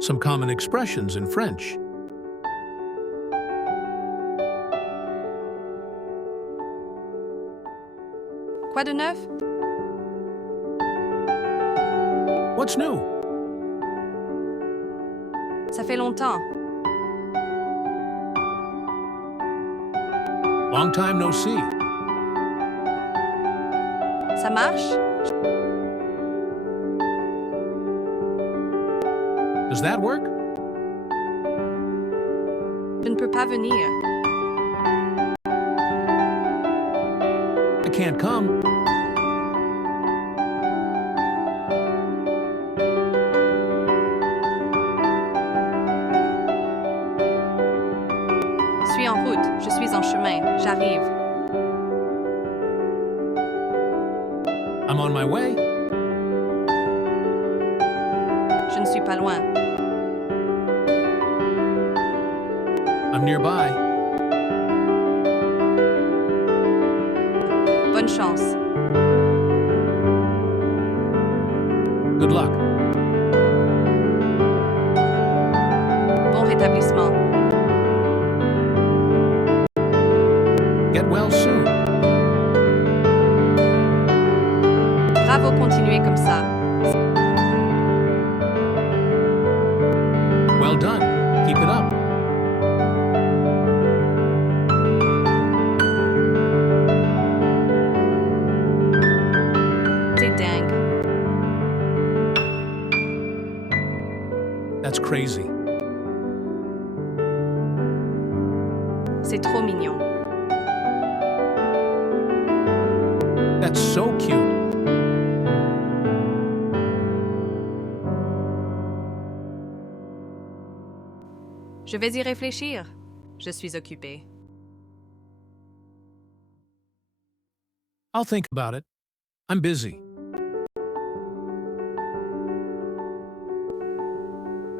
Some common expressions in French. Quoi de neuf? What's new? Ça fait longtemps. Long time no see. Ça marche? Does that work? Je ne peux pas venir. I can't come. Je suis en route. Je suis en chemin. J'arrive. I'm on my way. Je ne suis pas loin. I'm nearby. Bonne chance. Good luck. Bon rétablissement. Get well soon. Bravo, continuez comme ça. Well done. Keep it up. C'est dingue. That's crazy. C'est trop mignon. That's so cute. Je vais y réfléchir. Je suis occupée. I'll think about it. I'm busy.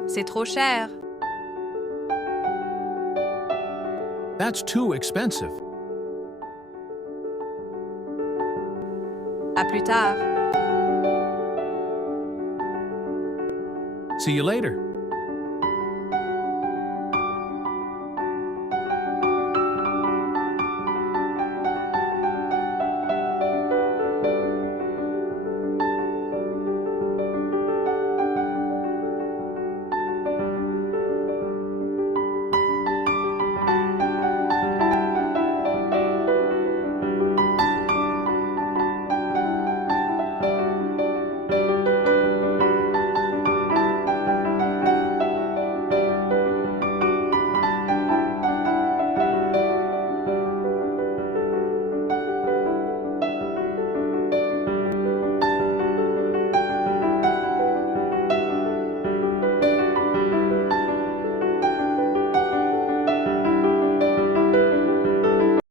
C'est trop cher. That's too expensive. À plus tard. See you later.